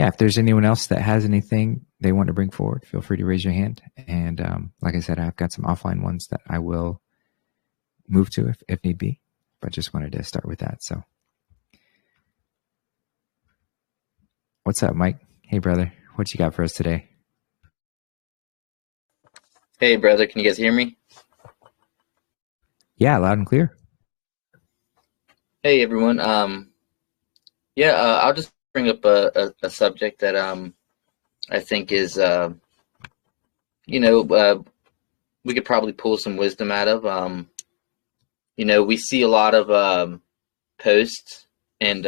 yeah, if there's anyone else that has anything they want to bring forward, feel free to raise your hand. And like I said, I've got some offline ones that I will move to if need be, but just wanted to start with that. So what's up, Mike? Hey, brother. What you got for us today? Hey, brother. Can you guys hear me? Yeah, loud and clear. Hey, everyone. I'll just bring up a subject that I think is we could probably pull some wisdom out of. We see a lot of posts and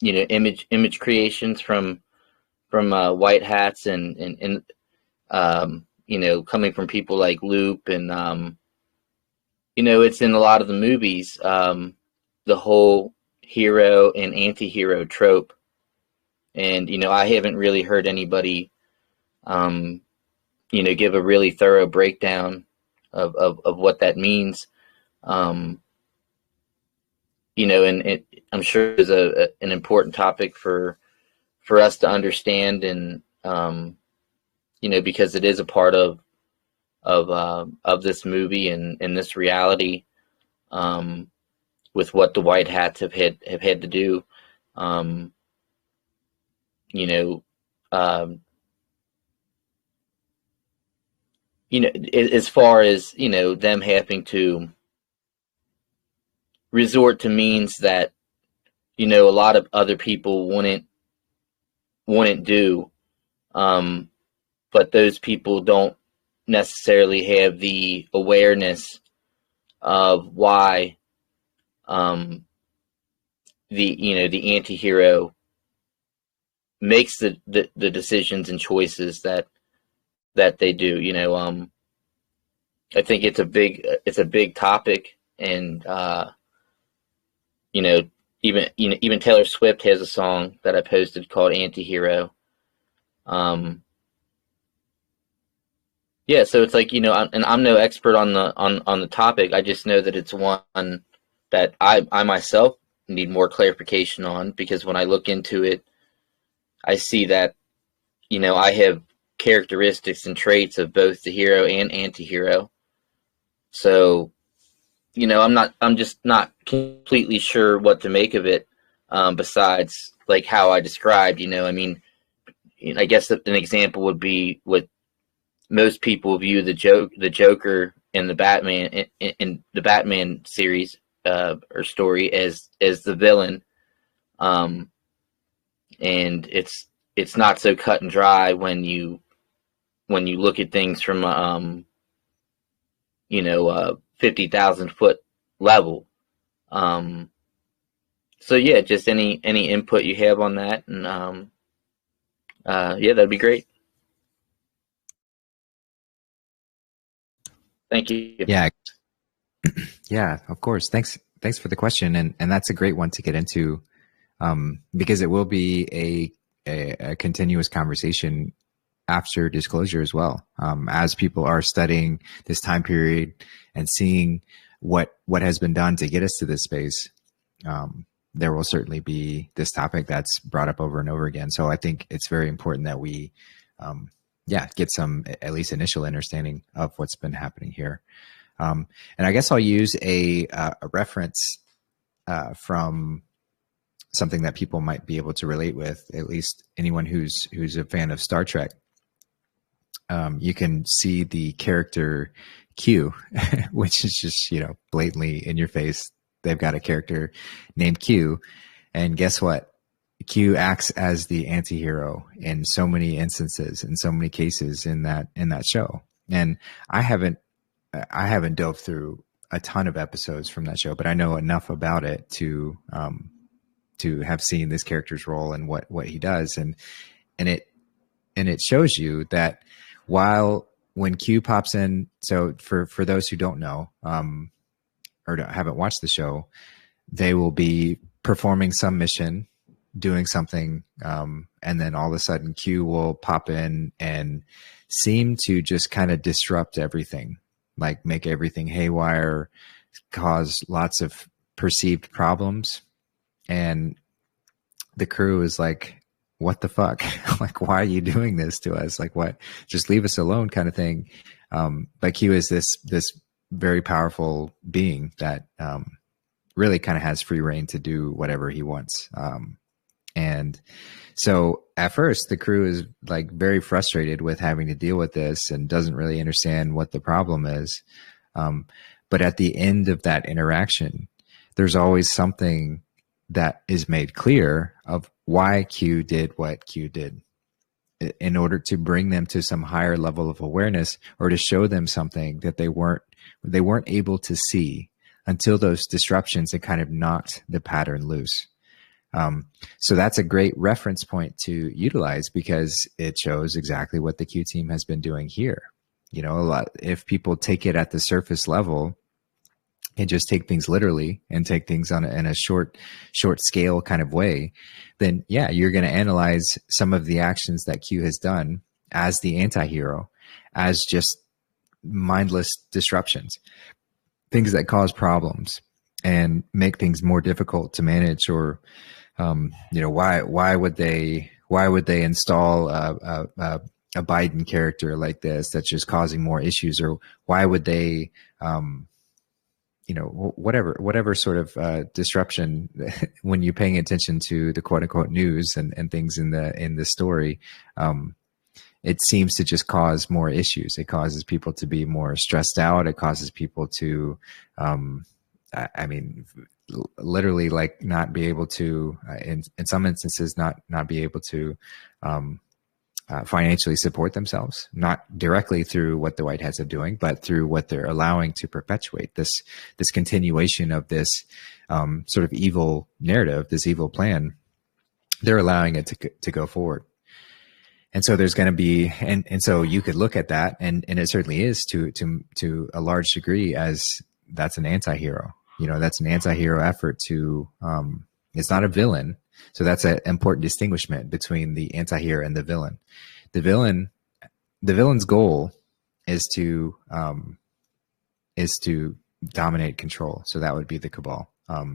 image creations from white hats and coming from people like Loop and it's in a lot of the movies, the whole hero and anti-hero trope. And I haven't really heard anybody give a really thorough breakdown of what that means. And I'm sure it's an important topic for us to understand, and because it is a part of this movie and this reality, with what the white hats have had to do. You know, um, as far as them having to resort to means that a lot of other people wouldn't do, but those people don't necessarily have the awareness of why the anti-hero makes the decisions and choices that they do. I think it's a big topic, and even Taylor Swift has a song that I posted called Anti-Hero. Yeah, so it's like, and I'm no expert on the topic. I just know that it's one that I myself need more clarification on, because when I look into it, I see that I have characteristics and traits of both the hero and anti-hero. So I'm just not completely sure what to make of it, besides like how I described. I mean, I guess an example would be what most people view the Joker in the Batman in the Batman series, or story, as the villain, and it's not so cut and dry when you look at things from 50,000-foot level. So yeah, just any input you have on that, and yeah, that'd be great. Thank you. Yeah. Yeah, of course. Thanks for the question. And that's a great one to get into, because it will be a continuous conversation after disclosure as well. As people are studying this time period and seeing what has been done to get us to this space, there will certainly be this topic that's brought up over and over again. So I think it's very important that we, get some at least initial understanding of what's been happening here. And I guess I'll use a reference from something that people might be able to relate with, at least anyone who's a fan of Star Trek. You can see the character Q, which is just, blatantly in your face. They've got a character named Q, and guess what? Q acts as the anti-hero in so many instances, in so many cases in that show. And I haven't dove through a ton of episodes from that show, but I know enough about it to have seen this character's role and what he does. And it shows you that when Q pops in, so for those who don't know, or haven't watched the show, they will be performing some mission, doing something, and then all of a sudden Q will pop in and seem to just kind of disrupt everything, like make everything haywire, cause lots of perceived problems. And the crew is like, what the fuck? Like, why are you doing this to us? Like, what? Just leave us alone, kind of thing. But Q is this very powerful being that really kind of has free reign to do whatever he wants. And so at first, the crew is like very frustrated with having to deal with this and doesn't really understand what the problem is. But at the end of that interaction, there's always something that is made clear of why Q did what Q did, in order to bring them to some higher level of awareness, or to show them something that they weren't able to see until those disruptions had kind of knocked the pattern loose. So that's a great reference point to utilize, because it shows exactly what the Q team has been doing here. You know, a lot, if people take it at the surface level and just take things literally and take things in a short scale kind of way, then yeah, you're going to analyze some of the actions that Q has done as the anti-hero as just mindless disruptions, things that cause problems and make things more difficult to manage. Or you know, why would they install a Biden character like this that's just causing more issues? Or why would they you know, whatever sort of disruption when you're paying attention to the quote unquote news and things in the story, it seems to just cause more issues. It causes people to be more stressed out. It causes people to, I mean, literally like not be able to, in some instances, not be able to financially support themselves, not directly through what the White Hats are doing, but through what they're allowing to perpetuate this continuation of this sort of evil narrative, this evil plan. They're allowing it to go forward. And so there's going to be, and so you could look at that, and it certainly is to a large degree, as that's an anti-hero. You know, that's an anti-hero effort to, it's not a villain. So that's an important distinguishment between the anti-hero and the villain. The villain's goal is to dominate, control. So that would be the cabal.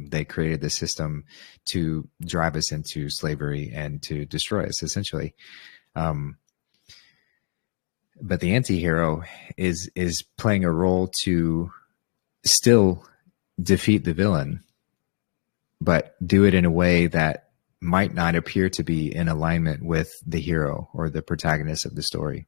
They created the system to drive us into slavery and to destroy us, essentially. But the anti-hero is playing a role to still defeat the villain, but do it in a way that might not appear to be in alignment with the hero or the protagonist of the story.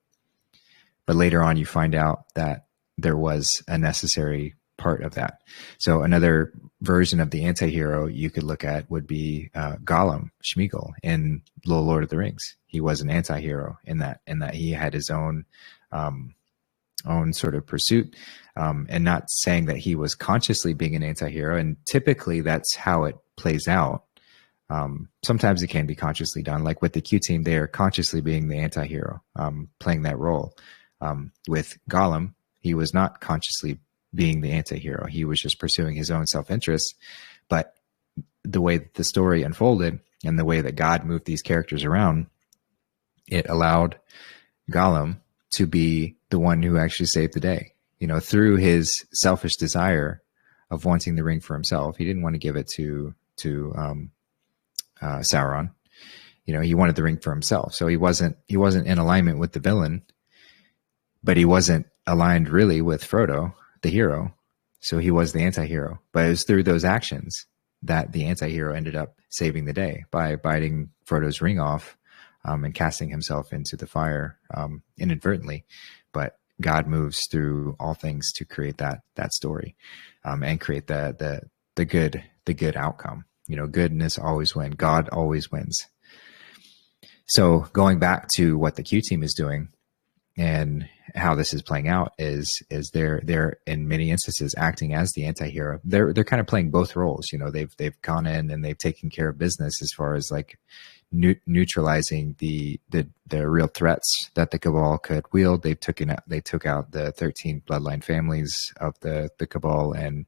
But later on, you find out that there was a necessary part of that. So another version of the anti-hero you could look at would be Gollum, Schmeagol in Little Lord of the Rings. He was an anti-hero in that he had his own sort of pursuit, and not saying that he was consciously being an anti-hero. And typically that's how it plays out. Sometimes it can be consciously done, like with the Q team, they are consciously being the anti-hero, playing that role. With Gollum, he was not consciously being the anti-hero. He was just pursuing his own self-interest. But the way that the story unfolded and the way that God moved these characters around, it allowed Gollum to be the one who actually saved the day, you know, through his selfish desire of wanting the ring for himself. He didn't want to give it to Sauron. You know, he wanted the ring for himself. So he wasn't in alignment with the villain, but he wasn't aligned really with Frodo, the hero. So he was the anti-hero. But it was through those actions that the anti-hero ended up saving the day by biting Frodo's ring off and casting himself into the fire inadvertently. But God moves through all things to create that story and create the good outcome. You know, goodness always wins. God always wins. So going back to what the Q team is doing and how this is playing out is they're in many instances acting as the anti-hero. They're kind of playing both roles. You know, they've gone in and they've taken care of business as far as like neutralizing the real threats that the Cabal could wield. They took out the 13 bloodline families of the Cabal, and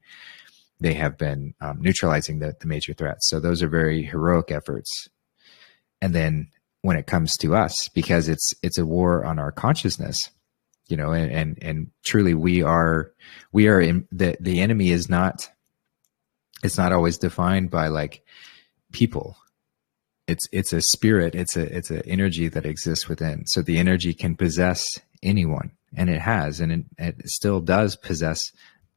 they have been neutralizing the major threats. So those are very heroic efforts. And then when it comes to us, because it's a war on our consciousness, you know, and truly we are in the enemy is not, it's not always defined by like people. it's a spirit, it's an energy that exists within. So the energy can possess anyone, and it has, and it still does possess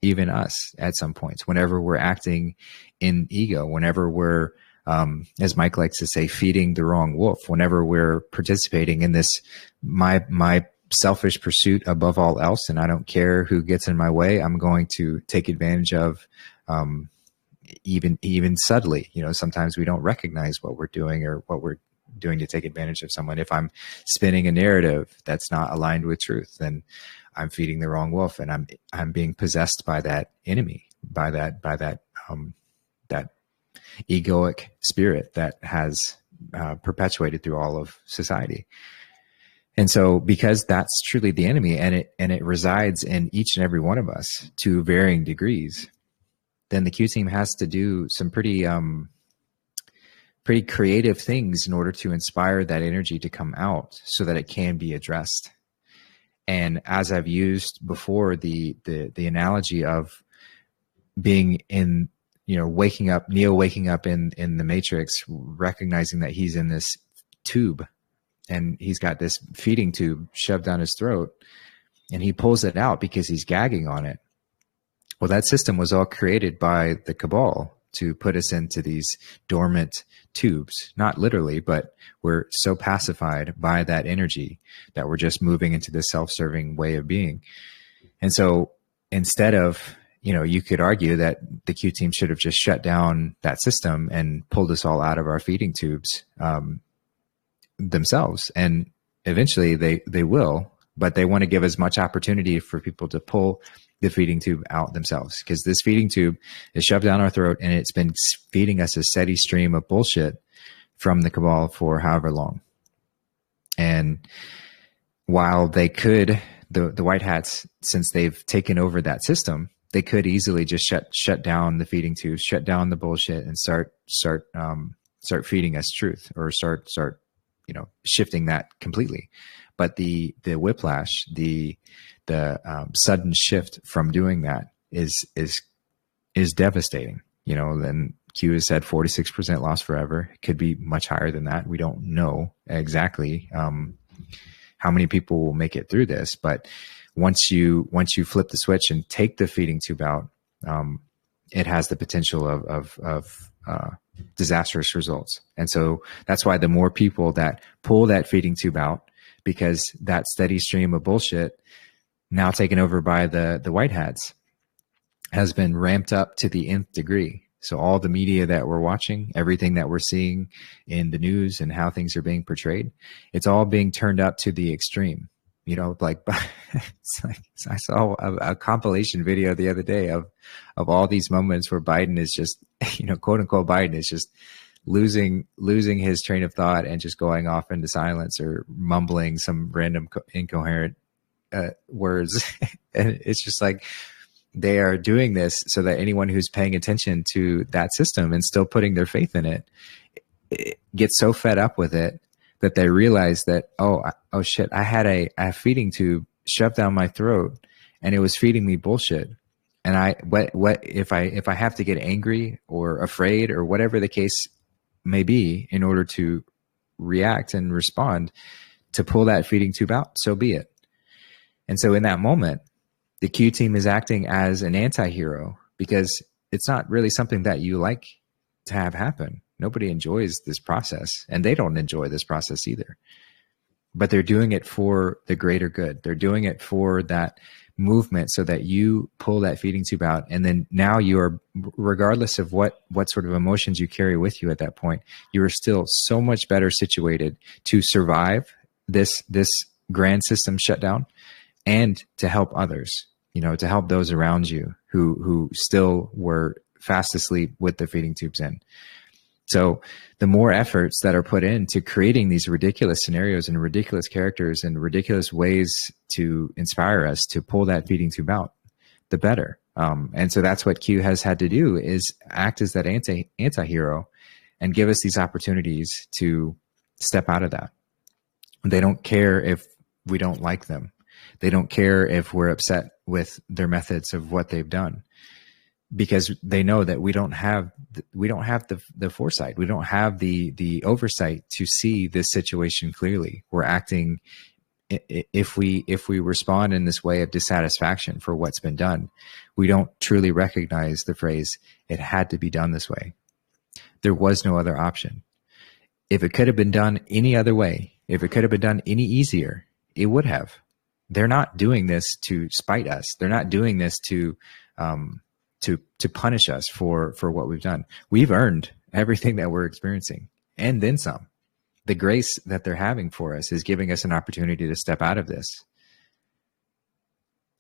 even us at some points. Whenever we're acting in ego, whenever we're as Mike likes to say, feeding the wrong wolf, whenever we're participating in this my selfish pursuit above all else, and I don't care who gets in my way, I'm going to take advantage of, even subtly. Sometimes we don't recognize what we're doing or what we're doing to take advantage of someone. If I'm spinning a narrative that's not aligned with truth, then I'm feeding the wrong wolf, and I'm being possessed by that enemy, by that that egoic spirit that has perpetuated through all of society. And so, because that's truly the enemy, and it resides in each and every one of us to varying degrees, then the Q team has to do some pretty creative things in order to inspire that energy to come out so that it can be addressed. And as I've used before, the analogy of being in, waking up, Neo waking up in the Matrix, recognizing that he's in this tube, and he's got this feeding tube shoved down his throat, and he pulls it out because he's gagging on it. Well, that system was all created by the cabal to put us into these dormant tubes, not literally, but we're so pacified by that energy that we're just moving into this self-serving way of being. And so instead of, you could argue that the Q team should have just shut down that system and pulled us all out of our feeding tubes themselves. And eventually they will, but they want to give as much opportunity for people to pull the feeding tube out themselves, because this feeding tube is shoved down our throat, and it's been feeding us a steady stream of bullshit from the cabal for however long. And while they could, the white hats, since they've taken over that system, they could easily just shut down the feeding tubes, shut down the bullshit, and start feeding us truth, or start shifting that completely. But the whiplash, the sudden shift from doing that is devastating. Then Q has said 46% loss forever. It could be much higher than that. We don't know exactly how many people will make it through this, but once you flip the switch and take the feeding tube out, it has the potential of disastrous results. And so that's why the more people that pull that feeding tube out, because that steady stream of bullshit, now taken over by the white hats, has been ramped up to the nth degree. So all the media that we're watching, everything that we're seeing in the news and how things are being portrayed, it's all being turned up to the extreme. It's like I saw a compilation video the other day of all these moments where Biden is just, quote unquote, Biden is just losing his train of thought and just going off into silence or mumbling some random incoherent words. And it's just like, they are doing this so that anyone who's paying attention to that system and still putting their faith in it gets so fed up with it that they realize that, oh shit, I had a feeding tube shoved down my throat, and it was feeding me bullshit. And what if I have to get angry or afraid or whatever the case may be in order to react and respond to pull that feeding tube out, so be it. And so in that moment, the Q team is acting as an anti-hero, because it's not really something that you like to have happen. Nobody enjoys this process, and they don't enjoy this process either. But they're doing it for the greater good. They're doing it for that movement so that you pull that feeding tube out. And then now you are, regardless of what sort of emotions you carry with you at that point, you are still so much better situated to survive this grand system shutdown and to help others, to help those around you who still were fast asleep with the feeding tubes in. So the more efforts that are put into creating these ridiculous scenarios and ridiculous characters and ridiculous ways to inspire us to pull that feeding tube out, the better. And so that's what Q has had to do, is act as that anti-hero and give us these opportunities to step out of that. They don't care if we don't like them. They don't care if we're upset with their methods of what they've done. because they know that we don't have the foresight, we don't have the oversight to see this situation clearly. We're acting, if we respond in this way of dissatisfaction for what's been done, we don't truly recognize the phrase, it had to be done this way. There was no other option. If it could have been done any other way, if it could have been done any easier, it would have. They're not doing this to spite us. They're not doing this to punish us for what we've done. We've earned everything that we're experiencing, and then some. The grace that they're having for us is giving us an opportunity to step out of this.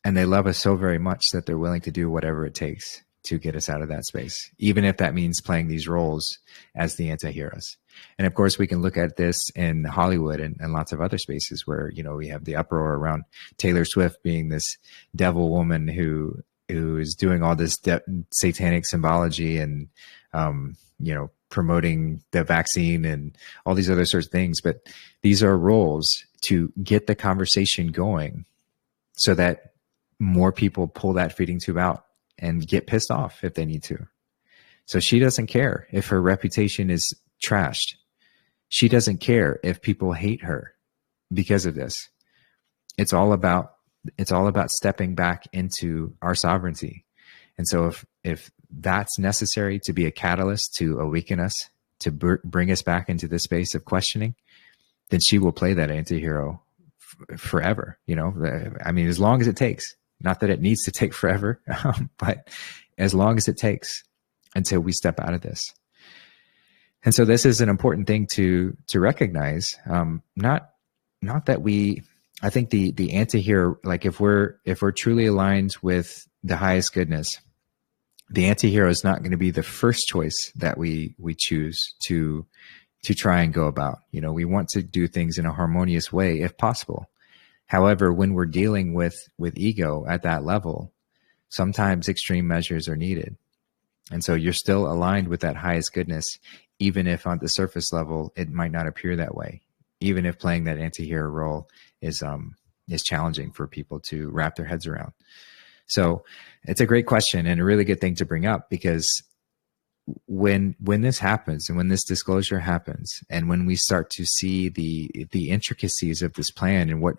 And they love us so very much that they're willing to do whatever it takes to get us out of that space, even if that means playing these roles as the anti-heroes. And of course, we can look at this in Hollywood and lots of other spaces where, you know, we have the uproar around Taylor Swift being this devil woman who is doing all this satanic symbology and, you know, promoting the vaccine and all these other sorts of things. But these are roles to get the conversation going so that more people pull that feeding tube out and get pissed off if they need to. So she doesn't care if her reputation is trashed. She doesn't care if people hate her because of this. It's all about stepping back into our sovereignty. And so if that's necessary to be a catalyst to awaken us, to bring us back into the space of questioning, then she will play that anti-hero forever. You know, I mean, as long as it takes. Not that it needs to take forever, but as long as it takes until we step out of this. And so this is an important thing to recognize. Not that I think the anti-hero, like if we're truly aligned with the highest goodness, the anti-hero is not going to be the first choice that we choose to try and go about. You know, we want to do things in a harmonious way if possible. However, when we're dealing with ego at that level, sometimes extreme measures are needed. And so you're still aligned with that highest goodness, even if on the surface level, it might not appear that way. Even if playing that anti-hero role is challenging for people to wrap their heads around. So it's a great question and a really good thing to bring up, because when this happens and when this disclosure happens and when we start to see the intricacies of this plan and what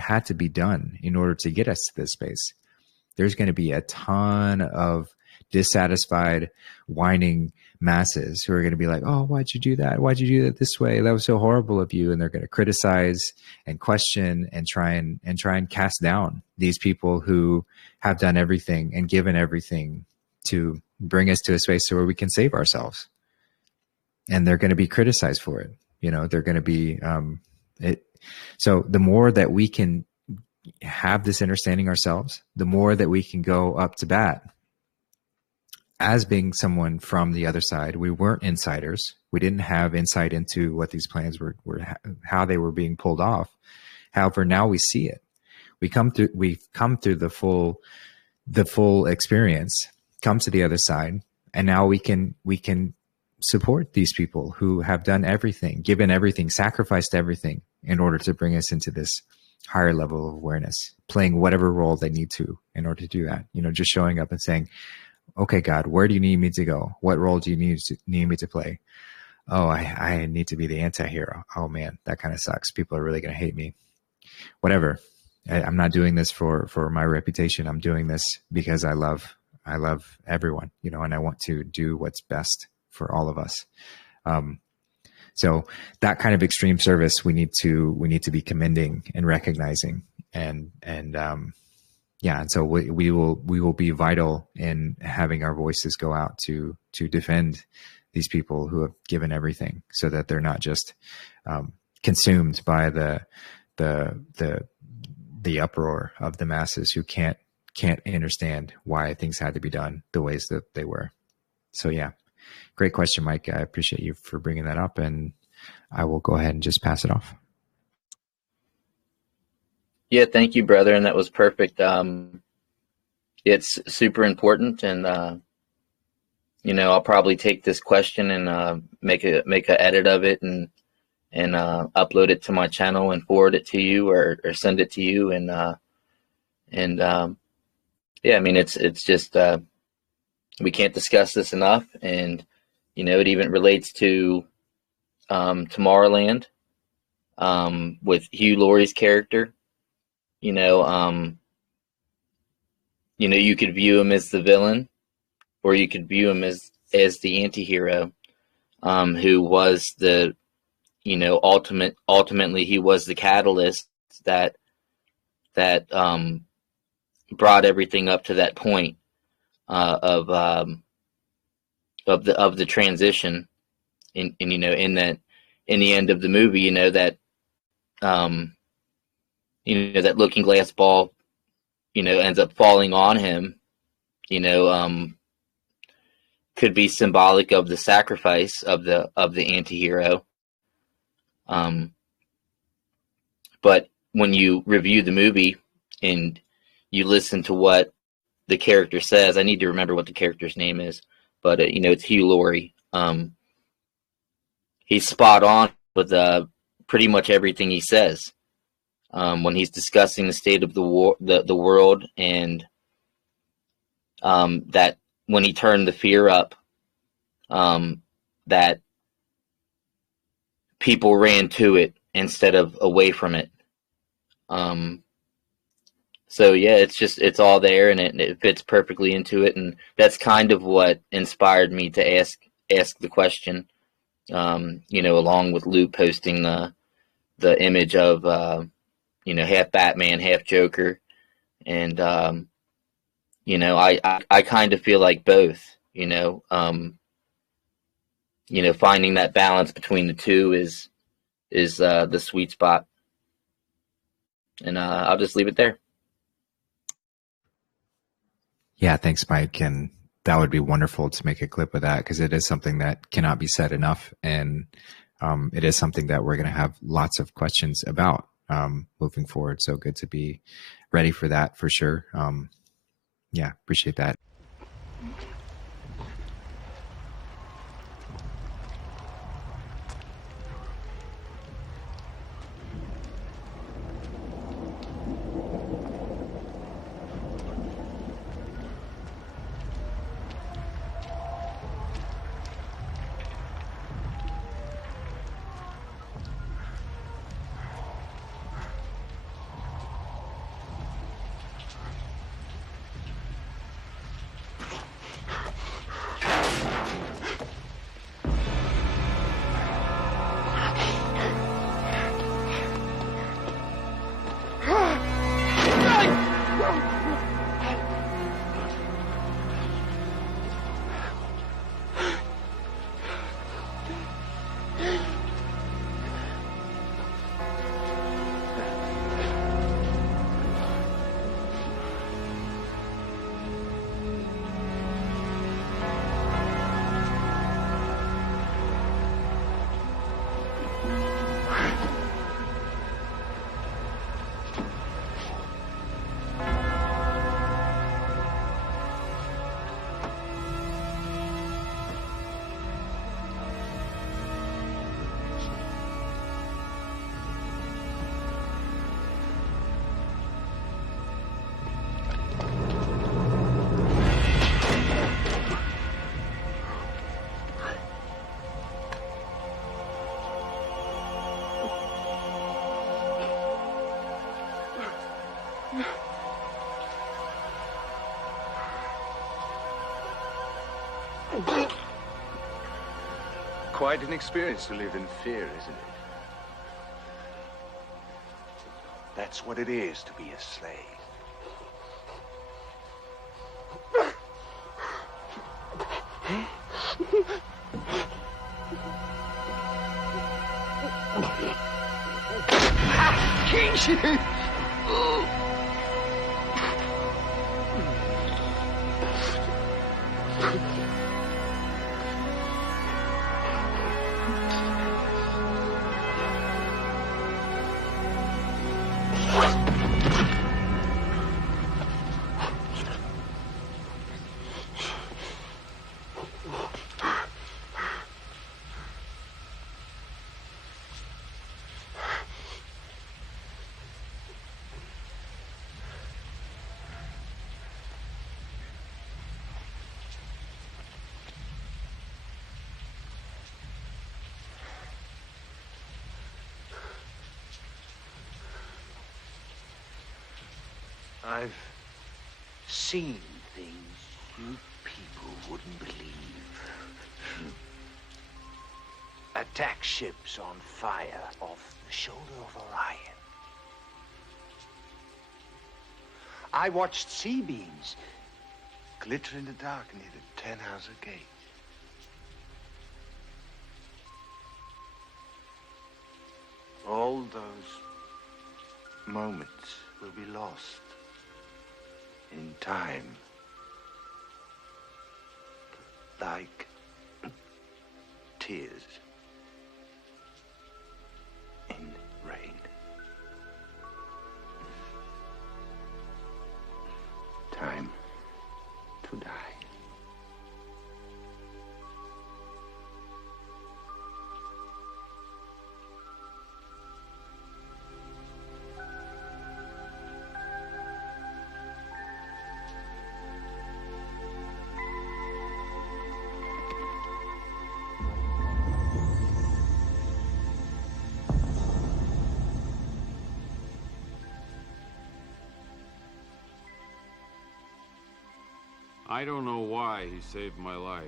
had to be done in order to get us to this space, there's going to be a ton of dissatisfied, whining masses who are going to be like, oh, why'd you do that? Why'd you do that this way? That was so horrible of you. And they're going to criticize and question and try and cast down these people who have done everything and given everything to bring us to a space where we can save ourselves. And they're going to be criticized for it. You know, they're going to be, so the more that we can have this understanding ourselves, the more that we can go up to bat as being someone from the other side. We weren't insiders. We didn't have insight into what these plans were how they were being pulled off. However, now we see it. We've come through the full experience, come to the other side, and now we can support these people who have done everything, given everything, sacrificed everything in order to bring us into this higher level of awareness, playing whatever role they need to in order to do that. You know, just showing up and saying, okay, God, where do you need me to go? What role do you need me to play? Oh, I need to be the anti-hero. Oh man, that kind of sucks. People are really going to hate me. Whatever. I'm not doing this for my reputation. I'm doing this because I love everyone, you know, and I want to do what's best for all of us. So that kind of extreme service we need to be commending and recognizing, and so we will be vital in having our voices go out to defend these people who have given everything, so that they're not just consumed by the uproar of the masses who can't understand why things had to be done the ways that they were. So yeah, great question, Mike. I appreciate you for bringing that up, and I will go ahead and just pass it off. Yeah, thank you, brother. And that was perfect. It's super important, and you know, I'll probably take this question and make an edit of it and upload it to my channel and forward it to you, or send it to you, and yeah, I mean, it's just we can't discuss this enough, and it even relates to Tomorrowland, with Hugh Laurie's character. You know, um, you could view him as the villain, or you could view him as the anti-hero, who was the ultimately he was the catalyst that brought everything up to that point, of the transition, in the end of the movie, um, that looking glass ball, ends up falling on him, you know, um, could be symbolic of the sacrifice of the anti-hero. Um, but when you review the movie and you listen to what the character says, I need to remember what the character's name is, but it's Hugh Laurie. He's spot on with pretty much everything he says, when he's discussing the state of the world, and that when he turned the fear up, that people ran to it instead of away from it. So yeah, it's all there, and it fits perfectly into it, and that's kind of what inspired me to ask the question. Along with Lou posting the image of half Batman, half Joker, and I kind of feel like both. Finding that balance between the two is the sweet spot, and I'll just leave it there. Yeah, thanks, Mike. And that would be wonderful to make a clip of that, because it is something that cannot be said enough. And it is something that we're going to have lots of questions about moving forward. So good to be ready for that for sure. Yeah, appreciate that. Quite an experience to live in fear, isn't it? That's what it is to be a slave. I've seen things you people wouldn't believe. Attack ships on fire off the shoulder of Orion. I watched C-beams glitter in the dark near the 10-house gate. All those moments will be lost in time, like tears in rain. Time to die. I don't know why he saved my life.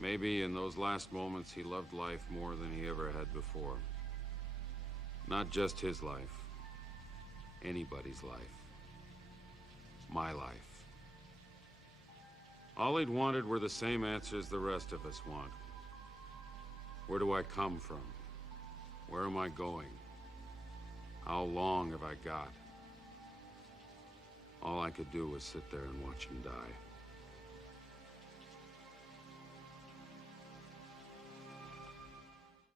Maybe in those last moments he loved life more than he ever had before. Not just his life. Anybody's life. My life. All he'd wanted were the same answers the rest of us want. Where do I come from? Where am I going? How long have I got? All I could do was sit there and watch him die.